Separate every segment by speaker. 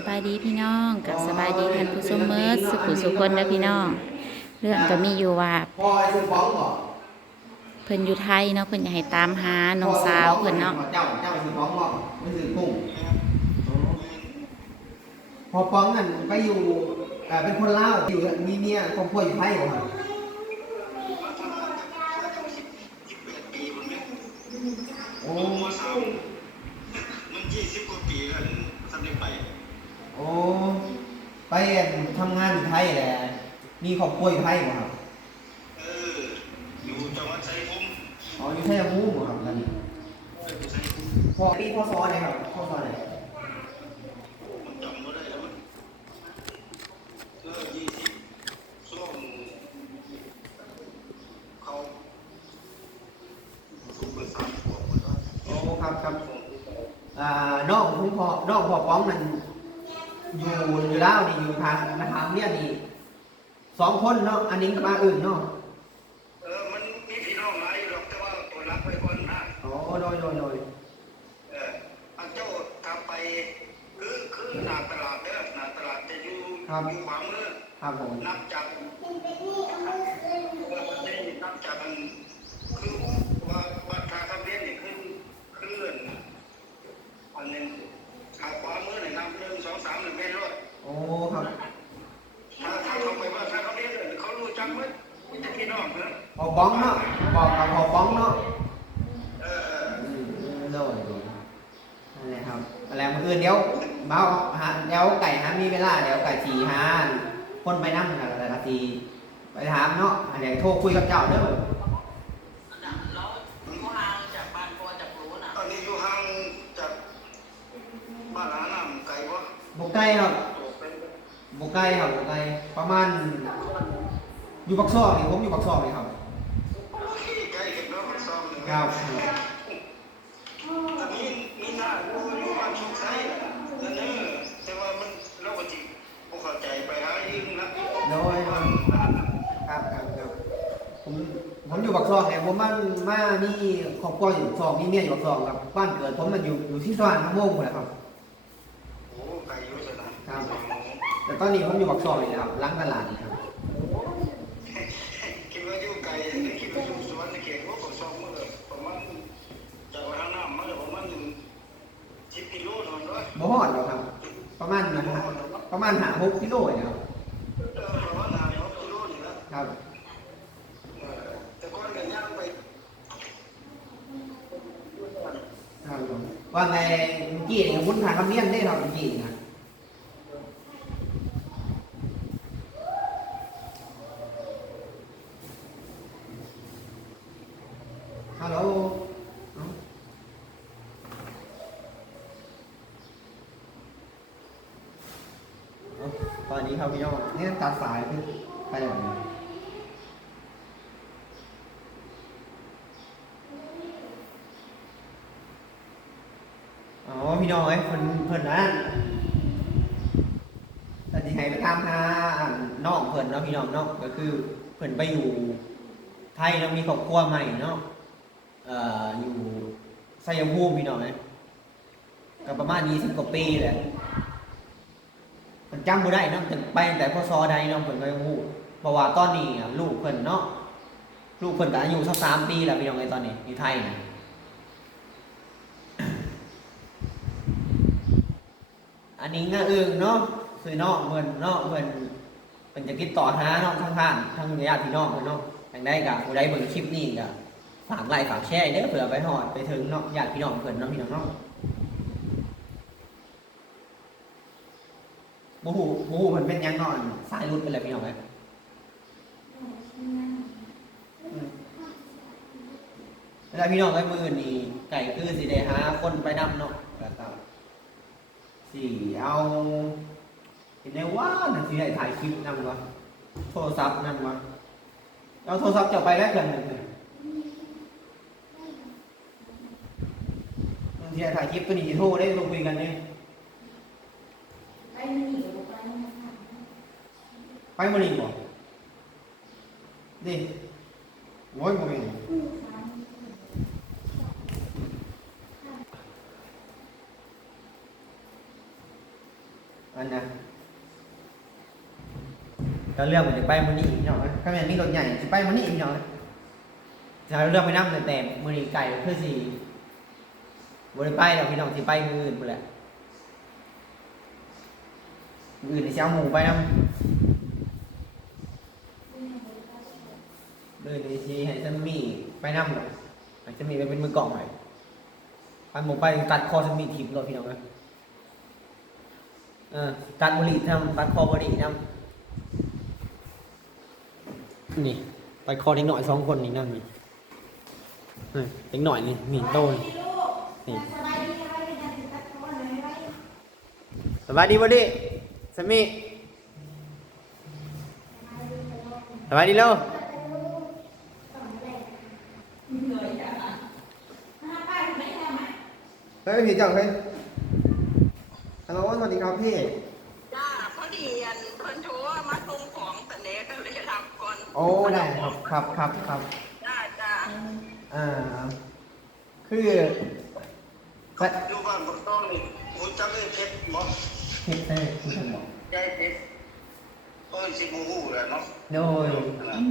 Speaker 1: สบายดีพี่น้องกับสบายดีท่านผู้ชมเมื่อสุขุสุคนนะพี่น้อง เรื่องก็มีอยู่ว่า
Speaker 2: พอไอ้ซื้อฟ้องบอก
Speaker 1: เพิ่นอยู่ไทยเนาะเพิ่นอยากให้ตามหาน้องสาวเพิ่นเนาะ
Speaker 2: เจ้าเจ้าซื้อฟ้องบอกไม่ซื้อกุ้งพอฟ้องนั่นไปอยู่เอ่เป็นคนเล่าอยู่มีเมียครอบครัวอยู่ไทยเหรอครับโอ้
Speaker 3: มันยี่สิบกว่าปีแล้วทำได้ไป
Speaker 2: โอ้ไป ทำงานอยู่ไทยแหละมีครอบครัวอยู่ไทยเหรอครับ
Speaker 3: เออ อยู่จังหวัดชัยภูมิ
Speaker 2: อ๋ออยู่ไทยภูมิเหรอครับตอนนี้
Speaker 3: อยู่ชัยภูมิ
Speaker 2: พอปีพศไหนครับพศไหน
Speaker 3: มันจำไม่ได้แล้วมันเออยี่สิบช่วงเขาสูงเป็นสามขวบหมดแล้ว
Speaker 2: โอ้ครับครับ อ่านอกคุณพ่อนอกพ่อป้องมัน อยู่อยู่แล้วนี่อยู่ทางนะครับเนี่ยนี่สองคนเนาะอันนี้กับมาอื่นเนาะ
Speaker 3: เออมันมีพี่น้องหลายอยู่หรอกแต่ว่าตัวรักไว้ก่อนนะ
Speaker 2: อ๋อโดยโดยโดย
Speaker 3: เอออันเจ้าทำไปคือคือหนาตลาดเด้อหนาตลาดจะอยู่อยู่ขวามือ
Speaker 2: ครับผม
Speaker 3: นับจากนับจากมันคือว่าว่าทางคำเรียนนี่ขึ้นขึ้นอันหนึ่งขาขวามือหนึ่งนับหนึ่งสองสามหนึ่งเมตรรถ
Speaker 2: โอ้ครับ
Speaker 3: ถ้าถ้าเขาไปว่าทางคำเรียนเนี่ยเขารู้จักไหมมีแต่พี่น้องเนอะ
Speaker 2: พ่อป้องเนาะบอกกับพ่อป้องเนาะ
Speaker 3: เออเออ
Speaker 2: อืมโดยโดย นั่นแหละครับอะไรมืออื่นเดี๋ยวเบาหาเดี๋ยวไก่หามีเวลาเดี๋ยวไก่ทีหาคนไปนั่งกันแต่ละทีไปถามเนาะเดี๋ยวโทรคุยกับเจ้าเด้อ
Speaker 4: แล้วเขาห่างจากบ้านพ่อจากรู้นะ
Speaker 3: ตอนนี้อยู่ห่างจากบ้านหลานน้ำไกลวะ
Speaker 2: บกใกล้ครับ
Speaker 3: เป็น
Speaker 2: บกใกล้ครับบกใกล้ประมาณ อยู่ปักซอกนี่ผมอยู่ปักซอกนี่ครับ
Speaker 3: ใกล้เก็บแล้วมันซ้อมหนึ่ง
Speaker 2: ครับ
Speaker 3: อันนี้มีหน้าอยู่อยู่บ้านชุกไซนั่นเออแต่ว่ามันเราก็จิบ่เข้าใจไปหายิงนะ
Speaker 2: โดยครับครับครับครับผม ผมอยู่ปักซอกเนี่ยผมมามามีครอบครัวอยู่ปักซอกมีเมียอยู่ปักซอกครับบ้านเกิดผมมันอยู่อยู่ที่สวรรค์ทั้งโมงเลยครับ
Speaker 3: โอ้ไกลอยู่ซะนะครับ
Speaker 2: แต่ตอนนี้ผมอยู่ปักซอกนี่นะครับหล้างตลาดนี่ครับ
Speaker 3: คิดว่าอยู่ไกลนี่คิดว่าอยู่สวนในเขตว่าก็สองมื้อประมาณจากว่าทางน้ำมาแล้วประมาณ10กิโลเนาะเนาะ
Speaker 2: บ่ฮอดหรอกครับ ประมาณนั้นครับประมาณหาหกกิโลเนี่ยครับ
Speaker 3: เออประมาณ5กิโลนี่นะครับ เออแต่ก่อนก็ย่างไป
Speaker 2: ครับผม ว่าไงเมื่อกี้เนี่ยวุ้นผ่านคำเนียนได้ครับเมื่อกี้นะฮัลโหลเอ้าเอ้าตอนนี้ครับพี่น้องเนี่ยตัดสายพี่ไปแบบนี้ พี่น้องเอ้ยเพิ่นเพิ่นนะแต่ที่ให้ไปตามหาน้องเพิ่นเนาะพี่น้องเนาะก็คือเพิ่นไปอยู่ไทยแล้วมีครอบครัวใหม่เนาะเอ่ออยู่ไซยภูมิพี่น้องเอ้ยก็ประมาณ20กว่าปีแหละมันจำบ่ได้เนาะถึงไปตั้งแต่พศใดเนาะเพิ่นก็ยังฮู้เพราะว่าตอนนี้ลูกเพิ่นเนาะลูกเพิ่นก็อายุ23ปีแล้วพี่น้องเอ้ยตอนนี้อยู่ไทยนะ อันนี้เงาอึ่งเนาะคือน้องเพิ่นเนาะเพิ่นเพิ่นจะติดต่อหาน้องข้างๆทั้งญาติพี่น้องเพิ่นเนาะอย่างได้กับผู้ใดเบิ่งคลิปนี้ก็ฝากไลค์ฝากแชร์เด้อเผื่อไปฮอดไปถึงเนาะญาติพี่น้องเพิ่นเนาะพี่น้องเนาะบ่ฮู้บ่ฮู้เพิ่นเป็นหยังเนาะสายรุดไปเลยพี่น้องเอ้ยอืมเวพี่น้องเอ้มือนี้ไก่คือสิได้หาคนไปนำเนาะแล้วก็ สี่เอาเห็นได้ว่าน่ะสิได้ถ่ายคลิปนำวะโทรศัพท์นำวะเอาโทรศัพท์จะไปแล้วกันหนึ่งเลยบางทีถ่ายคลิปก็หนีโทรได้ลงคุยกันเนี่ยไปมาหนีบ่ดิโว้ยโมเมน อันนะ เราเรื่องมันจะไปมือนี้พี่น้องถ้าแม่นมีรถใหญ่จะไปมือนี้พี่น้องเราเรื่องไปนำแต่แต่มือนี้ไก่เพื่อสิบ่ได้ไปดอกพี่น้องสิไปมืออื่นพุ่นแหละมืออื่นในี่สิเอาหมูไปนำมื้ออื่นนี่สิให้ซัมมี่ไปนำดอกให้ซัมมี่ไปเป็นมือกล่องให้ปันหมูไปตัดคอซัมมี่ถีบรถพี่น้องเอ้ยเออตัดบุหรี่ทำตัดคอบุหรี่นำ นี่ ไปคอเด็กหน่อยสองคนนี่นั่นนี่เด็กหน่อยนี่นี่โตนนี่สบายดีบ่ดิสมีสบายดีแล้วเฮ้ยพี่จังเฮ้ยฮัลโหลสวัสดีครับพี่
Speaker 4: โอ้
Speaker 2: ได้ครับ ครับครับครับ
Speaker 4: จ้าจ้า
Speaker 2: อ่า คือไป
Speaker 3: อยู่บ้านบ่ต้องนี่รู้จักเลยเพชรบ่
Speaker 2: เฮ็ดได้คุณท่านบอก
Speaker 3: ได้เพชรเอ้ยสิบ่ฮู้แหละเนาะ
Speaker 2: โดย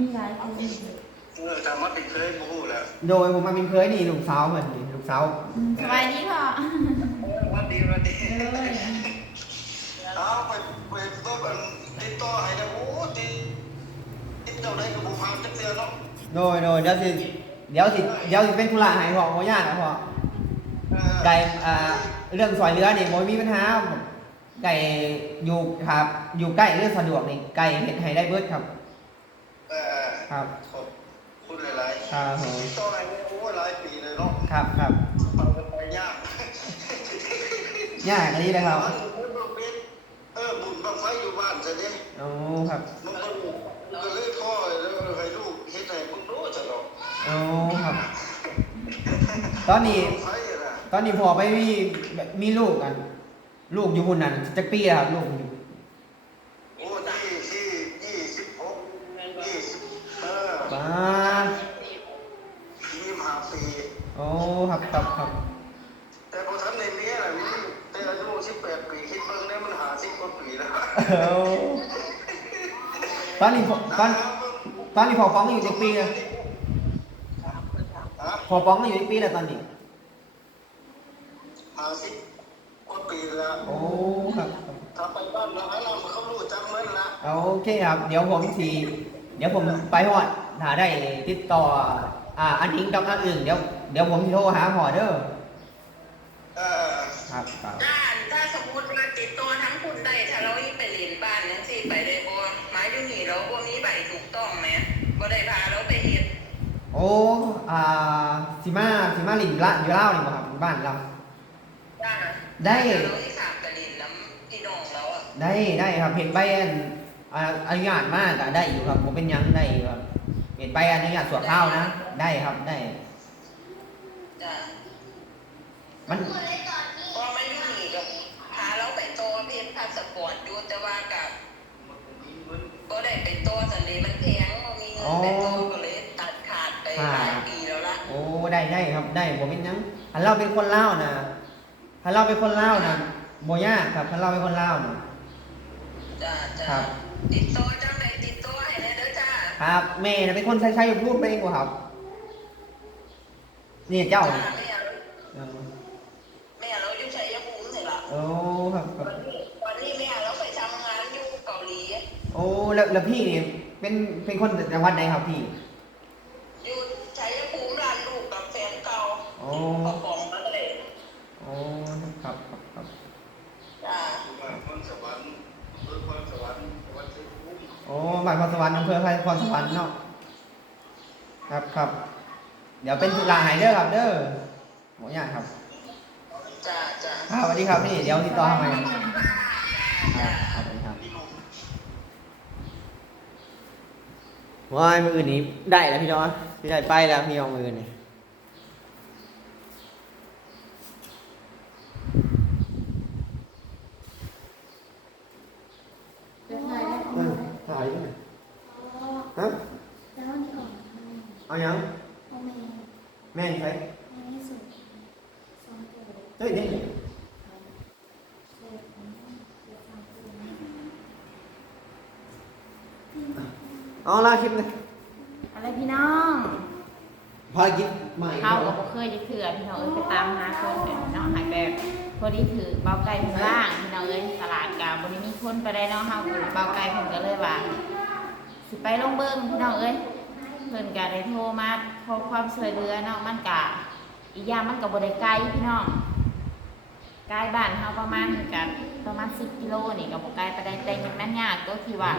Speaker 1: มีหลายคน
Speaker 3: เออถ้ามันเป็นเคยบ่ฮู้แหละ
Speaker 2: โดยผมมาเป็นเคยนี่ลูกสาวเหมือนนี่ลูกสาว
Speaker 1: สบายดีพ่อ
Speaker 3: วันดีวันดี
Speaker 1: เลย
Speaker 3: เอาไปไปเบิ่งอันติดต่อให้ได้โอ้ติดติด เจ้าได้ก็บ่ฟังจักเทื่อเนาะ
Speaker 2: โดยโดยเดี๋ยวสิเดี๋ยวสิเดี๋ยวสิเป็นธุระให้พ่อบ่ยากนะพ่อ
Speaker 3: เออ
Speaker 2: ไก่อ่าเรื่องซอยเรือนี่บ่มีปัญหาไก่อยู่ครับอยู่ใกล้เรื่องสะดวกนี่ไก่เฮ็ดให้ได้เบิดครับ
Speaker 3: เออ
Speaker 2: ครับ
Speaker 3: ขอบคุณหลายๆ
Speaker 2: ครับผม
Speaker 3: ติดต่อให้โอ้หลายปีเลยเนาะ
Speaker 2: ครับครับ
Speaker 3: ฟังกันไปยาก
Speaker 2: ยากอันนี้เลยครับ
Speaker 3: เออบุญบังไฟอยู่บ้านจะเนี่ย
Speaker 2: โอ้ครับ
Speaker 3: มันก็ลูกก็เลยพ่อแล้วให้ลูกเฮ็ดให้มึงรู้จะหรอก
Speaker 2: โอ้ครับ ตอนนี้
Speaker 3: ไฟน่ะ
Speaker 2: ตอนนี้พ่อไปมีมีลูกกัน ลูกอยู่พุ่นนั่นจักปีแล้วครับลูกอยู่
Speaker 3: โอ้ยี่สี่ยี่สิบหกยี่สิบเออ
Speaker 2: ป้าด
Speaker 3: ยี่สิบห้าปี
Speaker 2: โอ้ครับครับครับ
Speaker 3: แต่พอทันในเมียน่ะมีแต่อายุสิบแปดปีคิดเบิ่งได้มันหาสิบกว่าปีแล้ว
Speaker 2: เอ้าตอนนี้พ่อตอนตอนนี้พ่อฟ้องอยู่จักปีแล้ว
Speaker 3: ฮะ
Speaker 2: พอป้องมาอยู่อีกปีแล้วตอนนี้
Speaker 3: หาสิบกว่าปีแล้ว
Speaker 2: โอ้ครับ
Speaker 3: ถ้าไปบ้านเราให้เราเขารู้จักเหมือนละ
Speaker 2: โอเคครับ เดี๋ยวผมสีเดี๋ยวผมไปหอดถ้าได้ติดต่อ อ่า อันนี้กับอันอื่นเดี๋ยวเดี๋ยวผมสิโทรหาพอเด้อ
Speaker 3: เออ
Speaker 2: ครับครับ
Speaker 4: จ้าถ้าสมมติว่าติดตัวทั้งคุณได้ถ้าเราอีไปเรียนบ้านนั่นสิไปได้บ่หมายถึงนี่เราบ่มีใบถูกต้องไหมบ่ได้พาเราไปเฮ็ด
Speaker 2: โอ้ อ่าสิมาสิมาลินละอยู่เล่าวนี่บ่ครับบ้านเรา
Speaker 4: จ้า
Speaker 2: ได้
Speaker 4: เราอีสามไปเรียนน้ำพี่น้องเราอะ
Speaker 2: ได้ได้ครับเห็นใบอันอ่าอนุญาตมากอะได้อยู่ครับผมเป็นหยังได้อยู่ครับเห็นใบอนุญาตสวดข้าวนะ ได้ครับได้
Speaker 4: จ้า
Speaker 2: มัน
Speaker 4: พอมาอยู่นี่ก็พาเราไปตัวเพียนพาสปอร์ตอยู่แต่ว่ากับก็ ได้ได้
Speaker 2: ครับได้ผมเป็นหยังอันเราเป็นคนเล่าวนะอันเราเป็นคนเล่าวนะโบยากครับอันเราเป็นคนเล่าวนะ
Speaker 4: จ้าจ้า
Speaker 2: ครับ
Speaker 4: ติดตัวจังไหนติดตัวให้แน่เด้อจ้า
Speaker 2: ครับแม่นะเป็นคนใช้ใช้พูดไปเองกว่าครับ นี่เจ้า
Speaker 4: จ้า
Speaker 2: นี่
Speaker 4: แม่
Speaker 2: เออ
Speaker 4: แม่เราอยู่ชัยภูมินี่ล่ะ
Speaker 2: โอ้ครับครับ
Speaker 4: วันนี้วันนี้แม่เราไปทำงานอยู่เกาหลี
Speaker 2: โอ้แล้วแล้วพี่นี่เป็นเป็นคนจังหวัดไหนครับพี่
Speaker 3: สวรรค์อำ
Speaker 2: เภอพรสวรรค์เนาะครับครับ เดี๋ยวเป็นธุระใหายเด้อครับ เด้อโบยากครับ
Speaker 4: จ้าจ้า
Speaker 2: ครับสวัสดีครับพี่เดี๋ยวติดต่อทำไมครับ
Speaker 4: จ้า
Speaker 2: ครับครับว้ายมืออื่นนี้ได้แล้วพี่น้องพี่ได้ไปแล้วพี่น้องมืออื่นนี่เออถ่ายยังไงฮ
Speaker 5: อา
Speaker 2: ยัง
Speaker 5: พ่อแม่
Speaker 2: แม่นไผ
Speaker 5: แม่สุดสองตัว
Speaker 2: เฮ้ยนี่
Speaker 5: เกิอองตัว
Speaker 2: แม่าละคลิปน้
Speaker 1: อะไรพี่น้อง
Speaker 2: ภารกิจใหม่
Speaker 1: เข้ากับบเคยจะเถื่อพี่น้องเอ้ยไปตามหาคนเดี๋ยน้องหายแบบพอดีถือเบาไก่ถึงว่างพี่น้องเอ้ยตลาดกาบนี้มีคนไปได้น้องเฮาก็เบาไก่ผมก็เลยว่าสิไปลงเบิ้งพี่น้องเอ้ย เพิ่นก็ได้โทรมาขอความช่วยเหลือเนาะมันก็อีกอย่างมันก็บ่ได้ไกลพี่น้องไกลบ้านเฮาประมาณกันประมาณ10กิโลนี่ก็บ่ไกลไปได้แต่มันยากก็ที่ว่า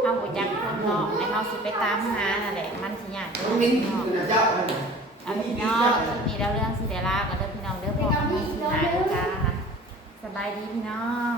Speaker 1: เฮาบ่จักคนเนาะแล้เฮาสิไปตามหานั่นแหละมันสิยาก
Speaker 2: น้องมิ้น
Speaker 1: พี่น้อง
Speaker 2: เจ้าอันไหน
Speaker 1: เอาพี่น้องคลิปนี้เราเรื่องสิเดลากันเด้อพี่น้องเด้อพอกันที่หาเด้อจ้าสบายดีพี่น้อง